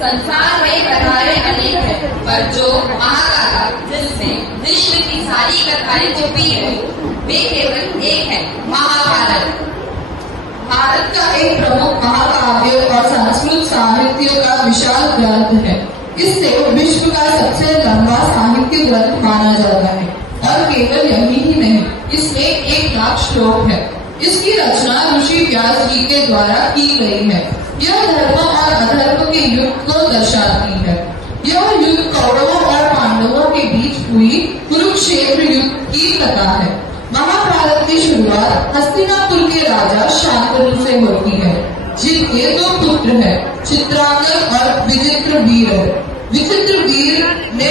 संसार में कथाएं अनेक है, पर जो महाकाला जिसने विश्व की सारी कथाएं जो भी है वे केवल एक है, महाभारत। भारत का एक प्रमुख महाकाव्य और संस्कृत साहित्य का विशाल ग्रंथ है। इसे विश्व का सबसे लंबा साहित्य ग्रंथ माना जाता है और केवल यही ही नहीं, इसमें 1,00,000 श्लोक है। इसकी रचना ऋषि व्यास जी के द्वारा की गई है। यह धर्म और अधर्म के युद्ध को दर्शाती है। यह युद्ध कौरवों और पांडवों के बीच हुई कुरुक्षेत्र युद्ध की कथा है। महाभारत की शुरुआत हस्तिनापुर के राजा शांतनु से होती है, जिनके 2 पुत्र हैं, चित्रांगद और विचित्रवीर। विचित्रवीर ने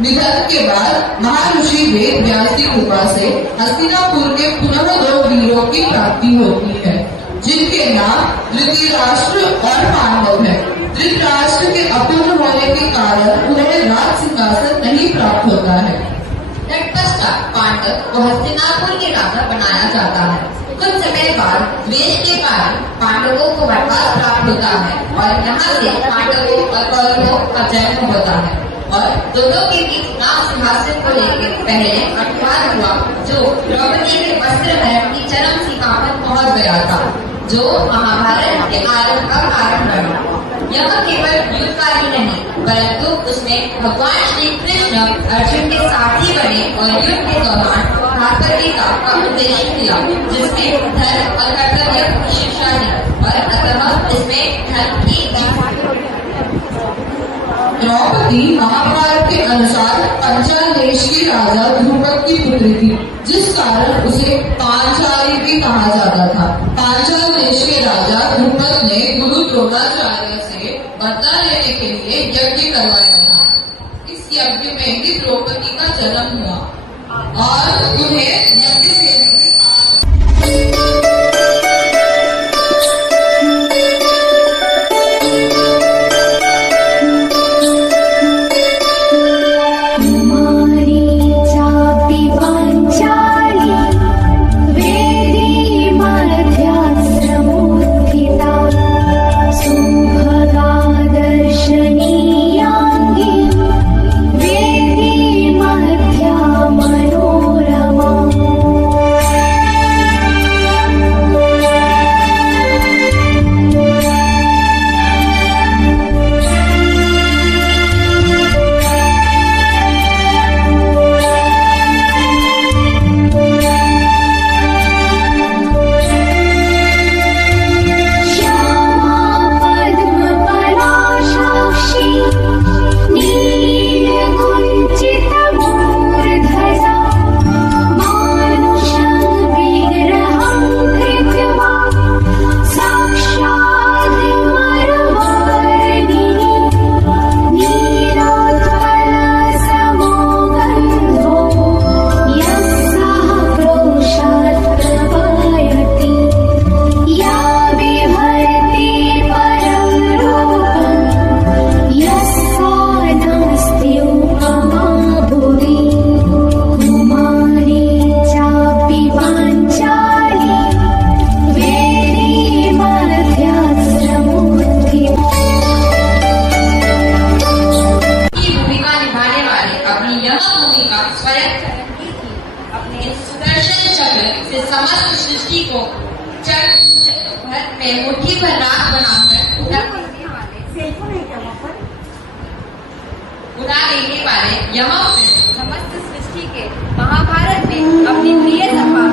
निधन के बाद महर्षि वेद व्यास की कृपा से हस्तिनापुर के पुनः 2 वीरों की प्राप्ति होती है, जिनके नाम धृतराष्ट्र और पांडव है। धृतराष्ट्र के अपूर्ण होने के कारण उन्हें राज सिंहासन नहीं प्राप्त होता है। तत्पश्चात पांडव को हस्तिनापुर के राजा बनाया जाता है। कुछ समय बाद द्वेष के कारण पांडवों को वनवास प्राप्त होता है और यहाँ से पांडवों और कौरवों का जन्म होता है और दोनों के बीच नाम सिंहासन को लेकर पहले अठवाद हुआ, जो द्रौपदी के वस्त्र हरण की चरम सीमा पर पहुँच गया था, जो महाभारत के आरंभ का कारण बना। यह केवल युद्ध का ही नहीं, परंतु उसमें भगवान श्री कृष्ण अर्जुन के साथी बने और युद्ध के दौरान भातृता का उपदेश किया, जिसमें धर्म और कर्तव्य की शिक्षा दी और अतः इसमें धर्म की द्रौपदी महाभारत के अनुसार पंचाल देश की राजा ध्रुपद की पुत्री थी, जिस कारण उसे पांचाली भी कहा जाता था। पांचाल देश के राजा ध्रुपद ने गुरु द्रोणाचार्य से बदला लेने के लिए यज्ञ करवाया था। इस यज्ञ में ही द्रौपदी का जन्म हुआ और उन्हें यज्ञ से समस्त सृष्टि को में मुट्ठी भर राख बनाकर उड़ा देने वाले यमों से समस्त सृष्टि के महाभारत में अपनी प्रिय सभा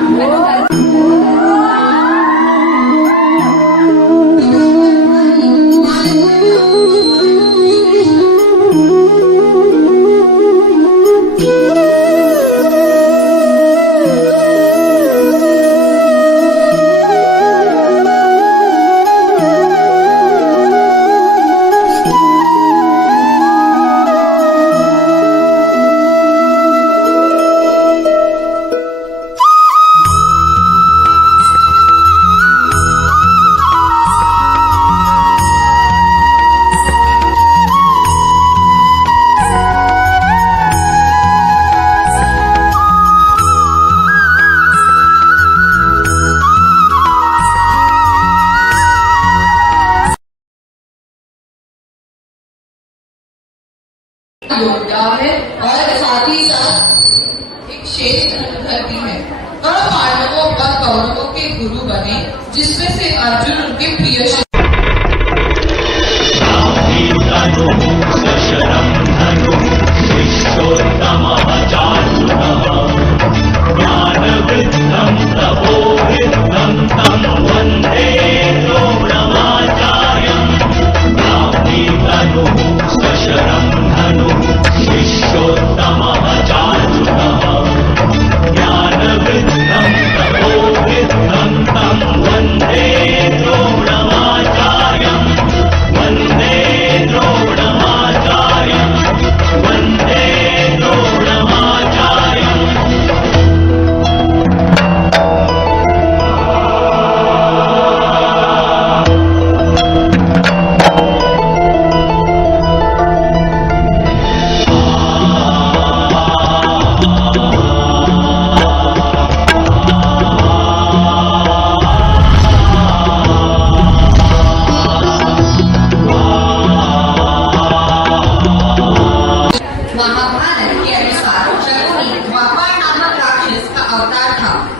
योगदान है और साथ ही साथ एक शेष धरती है। वह पांडवों और कौरवों के गुरु बने, जिसमें से अर्जुन उनके प्रिय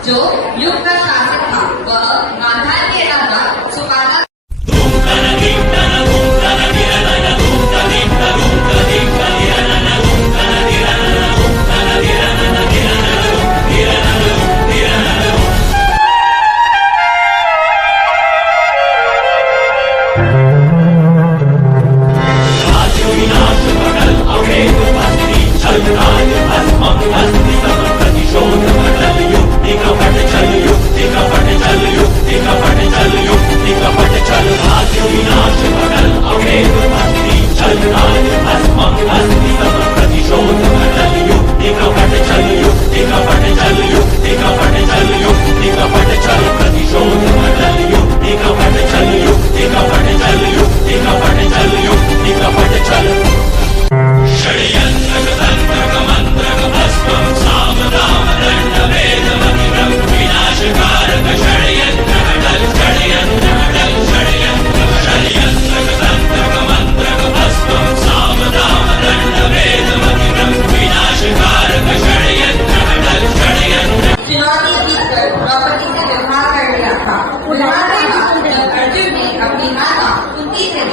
जो युग का शासक था। वह गांधार के राजा सुपाला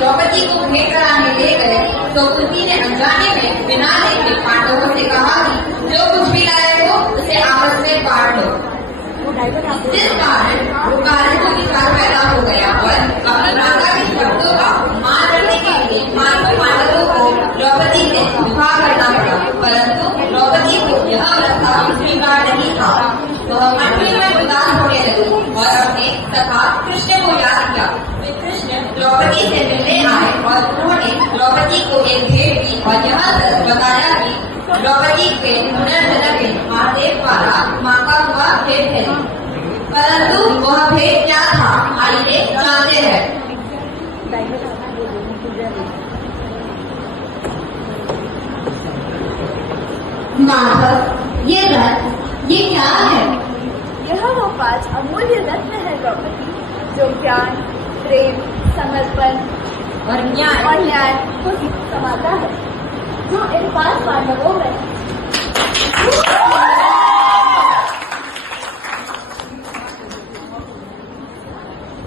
द्रौपदी को भेंट कराने ले गए तो कुंती ने अनजाने में बिना देखे पांडवों से कहा कि जो कुछ भी लाए हो उसे आपस में बांट लो। जिस कारण को विचार पैदा हो गया और अपनी माता के शब्दों का मान रखने के लिए पांडवों को द्रौपदी से विवाह करना पड़ा, परंतु द्रौपदी को यह प्रस्ताव स्वीकार नहीं था। वह मंत्री में उदास होने लगी और अपने सखा कृष्ण को याद किया। कृष्ण द्रौपदी से मिलने आए और उन्होंने द्रौपदी को एक भेंट दी और यह बताया कि द्रौपदी के पुनर्जन्म में महादेव द्वारा माँ का हुआ भेंट है, परंतु वह भेंट क्या था आइए जानते हैं। माधव, ये रत्न ये क्या है? यह वो 5 अमूल्य रत्न है द्रौपदी, जो ज्ञान, प्रेम, समर्पण और न्याय को समाता है, जो इन 5 पांडवों में।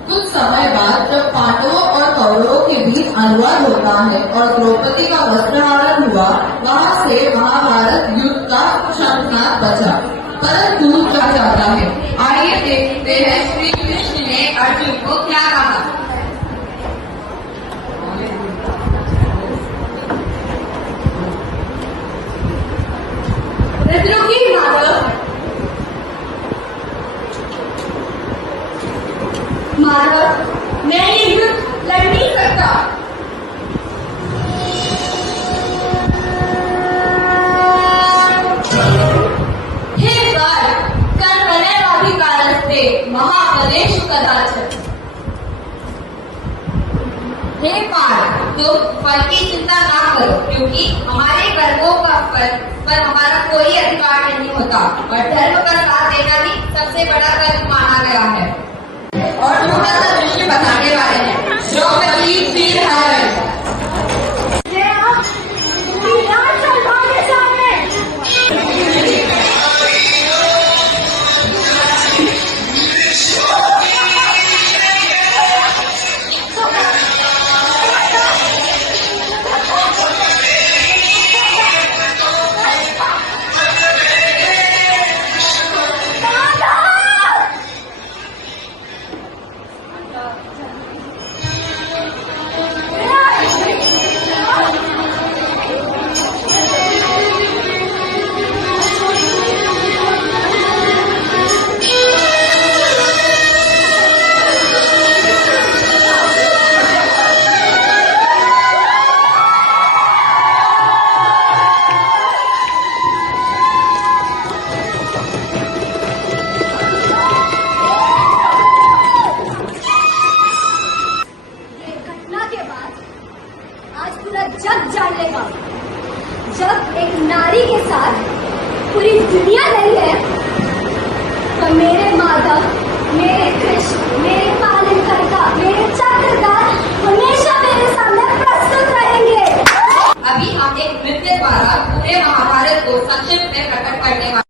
कुछ समय बाद जब पांडवों और कौरवों के बीच अनुवाद होता है और द्रौपदी का वस्त्रहरण हुआ, वहाँ से महाभारत युद्ध का शंखनाद बचा। परंतु क्या जाता है, आइए देखते हैं श्री कृष्ण ने अर्जुन को क्या कहा। माधव, मैं ये युद्ध लड़ नहीं सकता। हे गार्ग, कर्मण्येवाधिकारस्ते महापदेषु कदाचन। हे पार्थ, तुम फल की चिंता ना करो, क्योंकि हमारे कर्मों का फल पर हमारा कोई अधिकार नहीं होता और धर्म का साथ देना ही सबसे बड़ा कर्म माना गया है। और छोटा सा दृश्य बताने वाले हैं। द्रौपदी वीर है। पूरा जग जान लेगा। जब एक नारी के साथ पूरी दुनिया नहीं है, तो मेरे माधव, मेरे कृष्ण, मेरे पालनकर्ता, मेरे चक्रधार हमेशा मेरे सामने प्रस्तुत रहेंगे। अभी हम एक नृत्य द्वारा पूरे महाभारत को संक्षिप्त में प्रकट करने वाले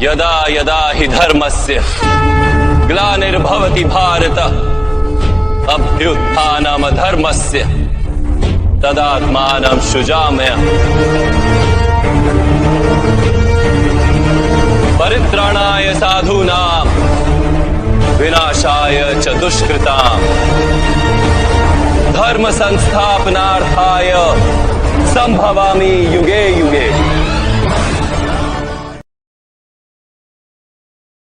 यदा यदा हि धर्मस्य ग्लानिर्भवति भारत अभ्युत्थानमधर्मस्य तदात्मानं सृजाम्यहम्। परित्राणाय साधूनां विनाशाय च दुष्कृतां धर्म संस्थापनार्थाय संभवामि युगे युगे।